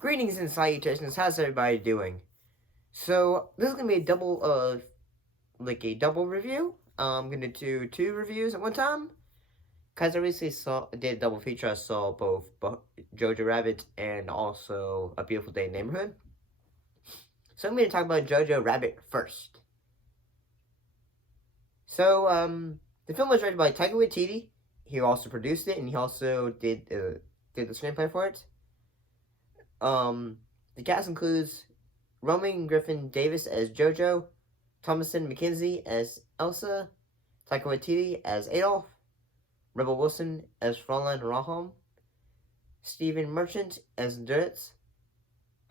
Greetings and salutations. How's everybody doing? So this is gonna be a double, a double review. I'm gonna do two reviews at one time because I recently did a double feature. I saw both JoJo Rabbit and also A Beautiful Day in the Neighborhood. So I'm gonna talk about JoJo Rabbit first. So the film was directed by Taika Waititi. He also produced it and he also did the screenplay for it. The cast includes Roman Griffin Davis as JoJo, Thomasin McKenzie as Elsa, Taika Waititi as Adolf, Rebel Wilson as Fräulein Raham, Stephen Merchant as Duritz,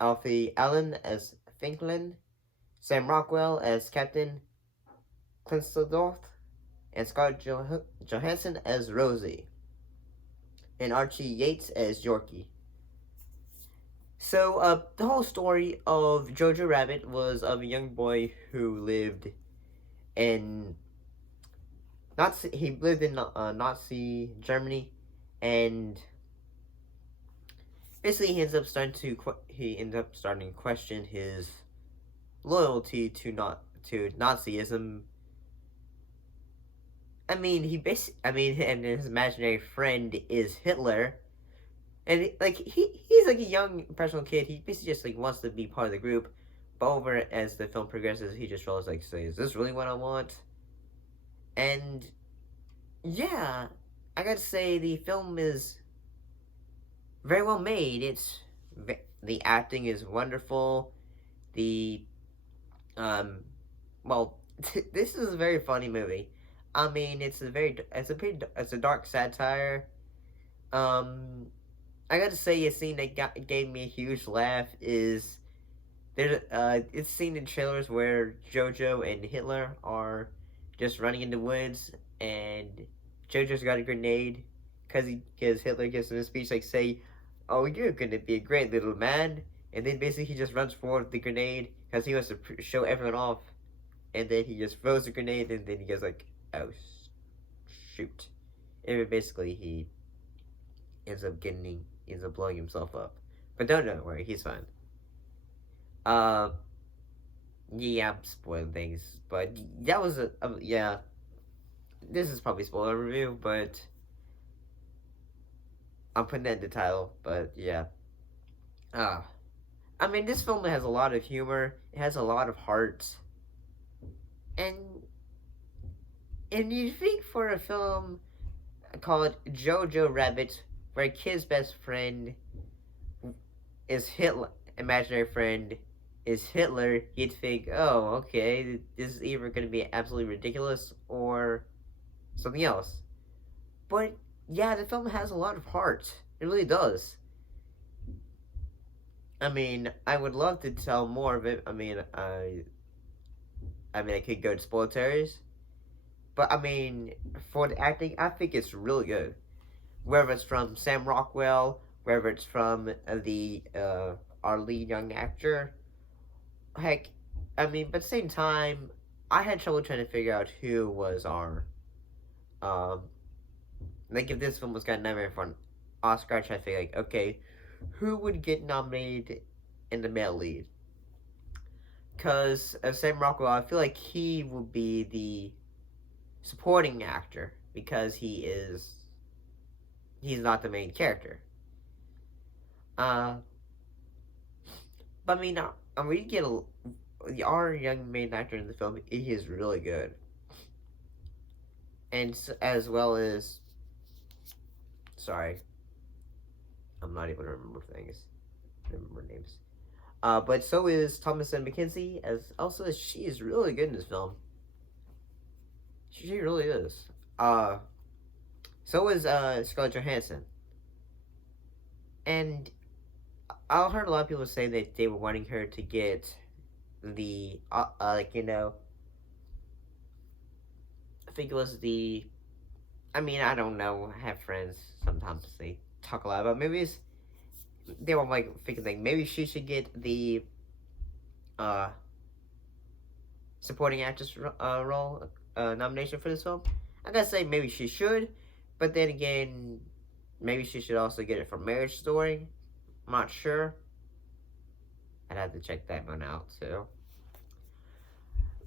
Alfie Allen as Finklin, Sam Rockwell as Captain Klinsteldorf, and Scarlett Johansson as Rosie, and Archie Yates as Yorkie. So, the whole story of Jojo Rabbit was of a young boy who lived in Nazi Germany, and basically he ends up starting to question his loyalty to Nazism. And his imaginary friend is Hitler. And he's like a young impressionable kid. He basically just wants to be part of the group. But over as the film progresses, he just realizes is this really what I want? And yeah, I gotta say the film is very well made. The acting is wonderful. The well, this is a very funny movie. I mean, it's a dark satire. I gotta say, a scene that gave me a huge laugh is it's seen in trailers where JoJo and Hitler are just running in the woods, and JoJo's got a grenade because Hitler gives him a speech say, "Oh, you're gonna be a great little man," and then basically he just runs forward with the grenade because he wants to show everyone off, and then he just throws the grenade, and then he goes "Oh, shoot," and basically he ends up blowing himself up. But don't worry, he's fine. Yeah, I'm spoiling things, but that was yeah. This is probably spoiler review, but I'm putting that in the title. But yeah, uh, I mean, this film has a lot of humor. It has a lot of heart, and you think for a film called JoJo Rabbit, where a kid's best friend is Hitler, imaginary friend is Hitler, you'd think, oh, okay, this is either going to be absolutely ridiculous or something else. But yeah, the film has a lot of heart. It really does. I mean, I would love to tell more of it. I could go to spoilers, but I mean, for the acting, I think it's really good. Whether it's from Sam Rockwell, whether it's from our lead young actor, heck, I mean, but at the same time, I had trouble trying to figure out who was our, if this film was got nominated for an Oscar, I tried to figure okay, who would get nominated in the male lead? Because Sam Rockwell, I feel like he would be the supporting actor because he's not the main character. But I mean, we get our young main actor in the film. He is really good, and as well as, sorry, I'm not able to remember names. But so is Thomasin McKenzie, as also as she is really good in this film. She really is. So is Scarlett Johansson. And I heard a lot of people say that they were wanting her to get the, I think it was I mean, I don't know, I have friends, sometimes they talk a lot about movies. They were thinking maybe she should get the, supporting actress role nomination for this film. I gotta say, maybe she should, but then again, maybe she should also get it for Marriage Story. I'm not sure. I'd have to check that one out too.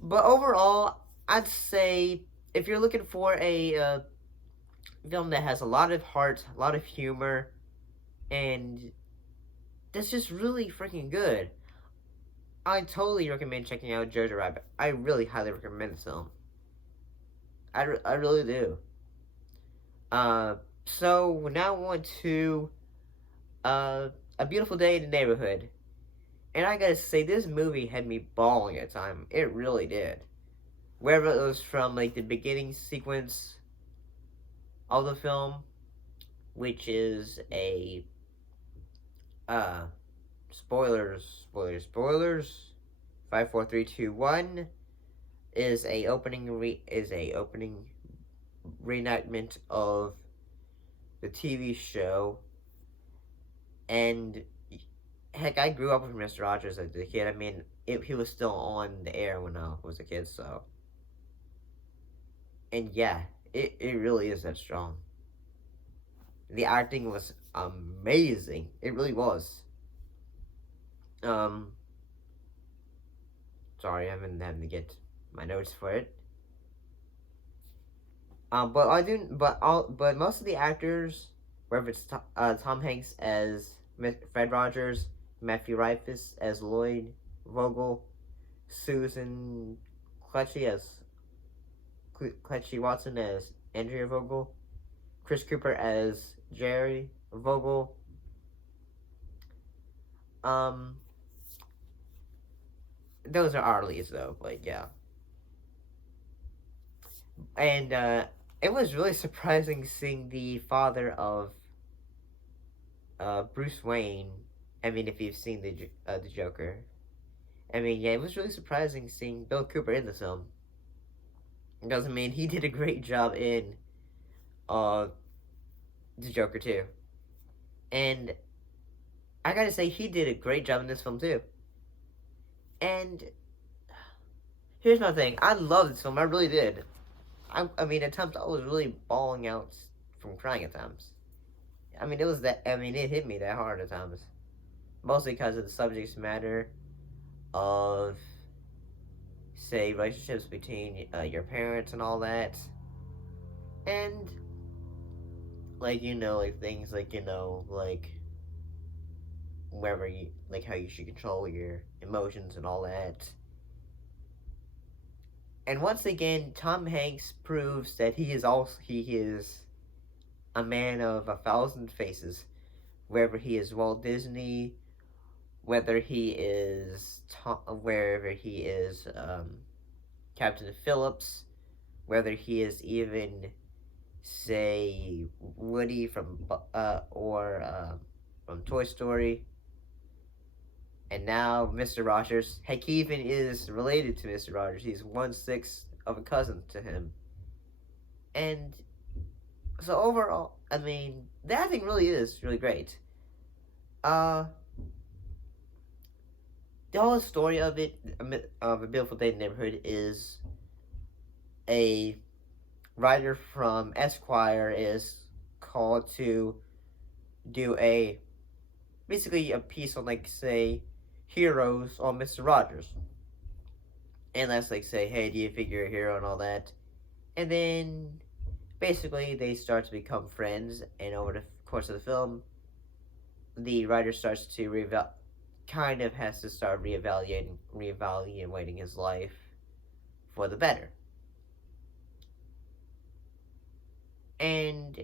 But overall, I'd say if you're looking for a film that has a lot of heart, a lot of humor, and that's just really freaking good, I totally recommend checking out JoJo Rabbit. I really highly recommend this film. I really do. Uh, so now on to uh, A Beautiful Day in the Neighborhood. And I gotta say, this movie had me bawling at time. It really did. Wherever it was from, like the beginning sequence of the film, which is a spoilers. 5, 4, 3, 2, 1 is a opening reenactment of the TV show, and heck, I grew up with Mr. Rogers as a kid. I mean, he was still on the air when I was a kid, so. And yeah, it really is that strong. The acting was amazing. It really was. Um, sorry, I've been having to get my notes for it. But most of the actors, whether it's Tom Hanks as Fred Rogers, Matthew Rifus as Lloyd Vogel, Susan Kletchy Watson as Andrea Vogel, Chris Cooper as Jerry Vogel. Those are our leads though, but yeah. And it was really surprising seeing the father of Bruce Wayne. I mean, if you've seen the Joker, I mean, yeah, it was really surprising seeing Bill Cooper in the film. Because I mean, he did a great job in the Joker too, and I gotta say he did a great job in this film too. And here's my thing: I love this film. I really did. I mean, at times I was really bawling out from crying at times. I mean, it hit me that hard at times. Mostly because of the subject matter of, say, relationships between your parents and all that. And, like, like things like, like, how you should control your emotions and all that. And once again, Tom Hanks proves that he is a man of 1,000 faces. Wherever he is Walt Disney, wherever he is Captain Phillips, whether he is even, say, Woody from Toy Story, and now Mr. Rogers. Heck, he even is related to Mr. Rogers. He's 1/6 of a cousin to him. And so overall, I mean, the acting really is really great. The whole story of A Beautiful Day in the Neighborhood, is a writer from Esquire is called to do basically a piece on, like, say, heroes on Mr. Rogers. And let's, like, say, hey, do you figure a hero and all that? And then basically they start to become friends, and over the course of the film, the writer starts to has to start reevaluating his life for the better. And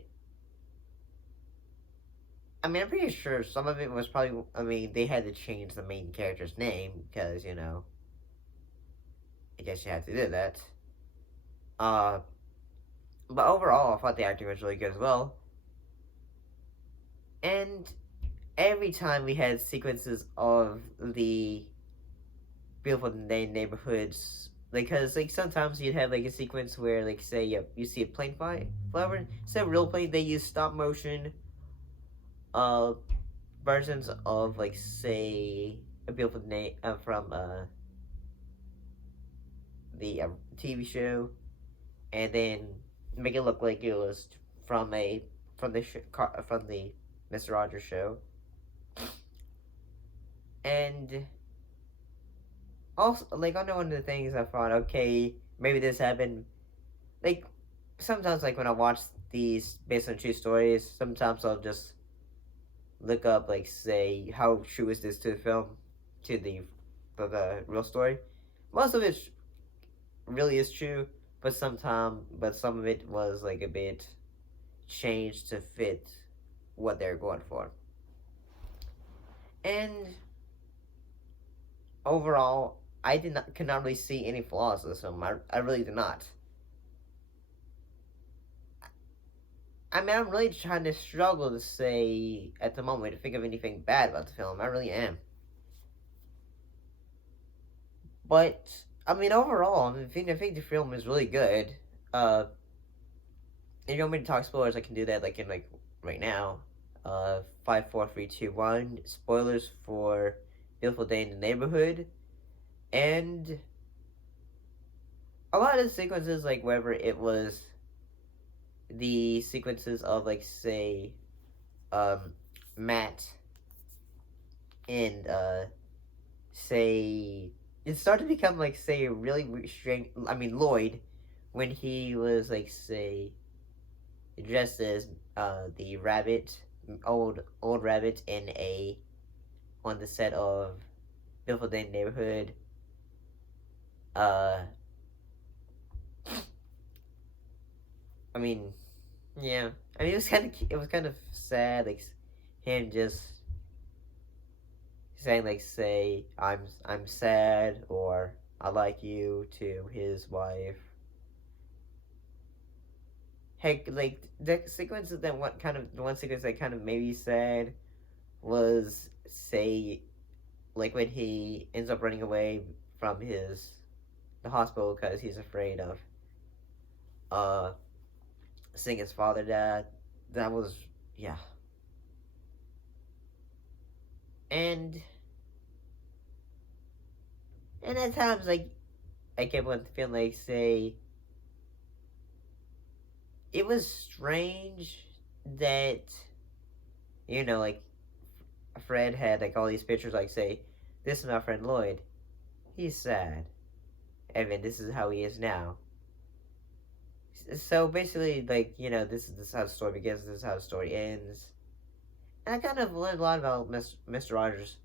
I mean, I'm pretty sure some of it was probably, I mean, they had to change the main character's name because, I guess you had to do that. But overall, I thought the acting was really good as well. And every time we had sequences of the Beautiful Day neighborhoods, because, like, sometimes you'd have, like, a sequence where, like, say, you see a plane flower. Instead of real plane, they use stop motion versions of, like, say, A Beautiful Day from the TV show, and then make it look like it was from the Mr. Rogers show. And Also, like, I know one of the things I thought, okay, maybe this happened. Like, sometimes, like, when I watch these based on true stories, sometimes I'll just look up, like, say, how true is this to the film, to the real story. Most of it really is true, but some of it was, like, a bit changed to fit what they're going for. And overall, could not really see any flaws in this film. I really did not. I mean, I'm really trying to struggle to say at the moment to think of anything bad about the film. I really am. But I mean, overall, I think the film is really good. Uh, if you want me to talk spoilers, I can do that like in like right now. 5, 4, 3, 2, 1. Spoilers for Beautiful Day in the Neighborhood, and a lot of the sequences, like whether it was the sequences of like say, um, Matt and say it started to become like say really strange. I mean Lloyd, when he was like say dressed as the rabbit, old rabbit in a on the set of Beautiful Day Neighborhood. Uh, I mean, yeah. I mean, it was kind of sad, like him just saying like say I'm sad or I like you to his wife. Heck, like the sequences that what kind of the one sequence that kind of made me sad was say like when he ends up running away from the hospital because he's afraid of uh seeing his father die. That was yeah. And at times like I kept on feeling like say it was strange that like Fred had like all these pictures like say this is my friend Lloyd. He's sad. And then this is how he is now. So basically, like this is how the story begins. This is how the story ends. And I kind of learned a lot about Mr. Rogers.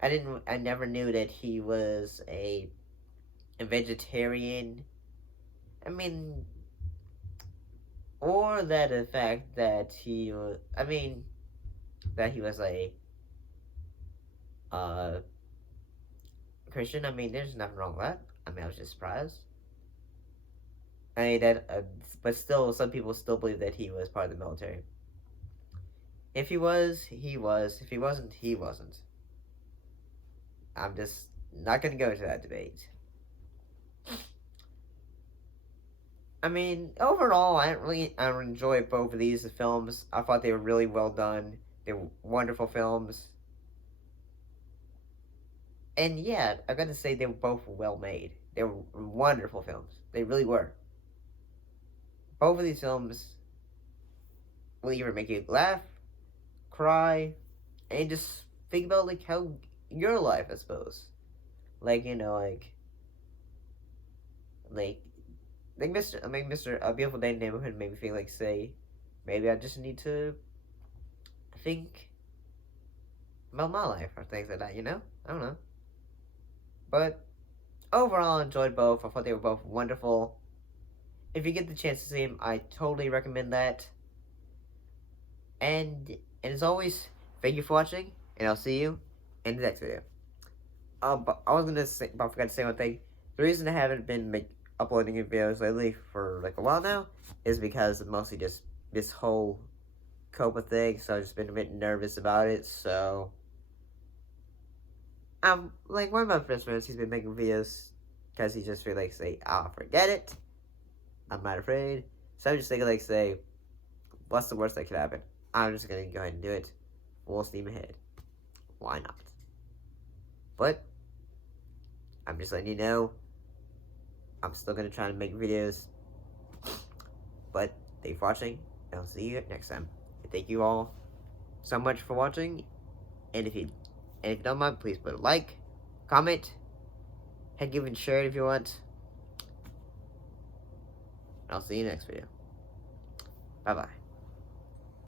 I never knew that he was a vegetarian. I mean, or that the fact that he was. I mean, that he was a uh Christian. I mean, there's nothing wrong with that. I mean, I was just surprised. I mean that, but still, some people still believe that he was part of the military. If he was, he was. If he wasn't, he wasn't. I'm just not gonna go into that debate. I mean, overall, I enjoyed both of these films. I thought they were really well done. They were wonderful films. And yeah, I gotta say they were both well made. They were wonderful films. They really were. Both of these films will either make you laugh, cry, and just think about like how your life, I suppose. Like like Mr. A Beautiful Day in the Neighborhood made me feel like say maybe I just need to think about my life or things like that. I don't know. But overall, I enjoyed both. I thought they were both wonderful. If you get the chance to see them, I totally recommend that. And as always, thank you for watching, and I'll see you in the next video. But I was gonna say, but I forgot to say one thing. The reason I haven't been uploading videos lately for like a while now is because of mostly just this whole COPA thing. So I've just been a bit nervous about it. So like one of my best friends, he's been making videos because he just feel like say, forget it. I'm not afraid. So I'm just thinking like say, what's the worst that could happen? I'm just gonna go ahead and do it. Full steam ahead. Why not? But I'm just letting you know I'm still gonna try to make videos. But thank you for watching, and I'll see you next time. And thank you all so much for watching. And if you don't mind, please put a like, comment, Heck, even share it if you want. I'll see you next video. Bye bye.